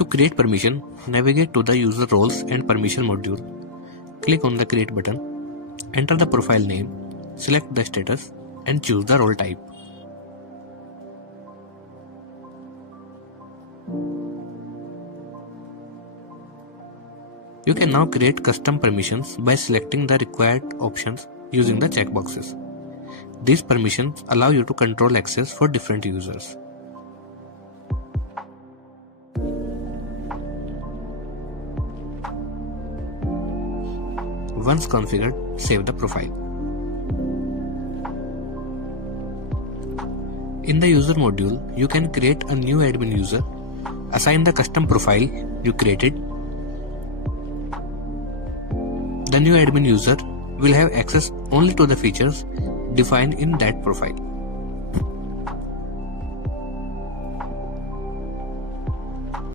To create permission, navigate to the User Roles and Permission module. Click on the Create button, enter the profile name, select the status and choose the role type. You can now create custom permissions by selecting the required options using the checkboxes. These permissions allow you to control access for different users. Once configured, save the profile. In the User module, you can create a new admin user, assign the custom profile you created. The new admin user will have access only to the features defined in that profile.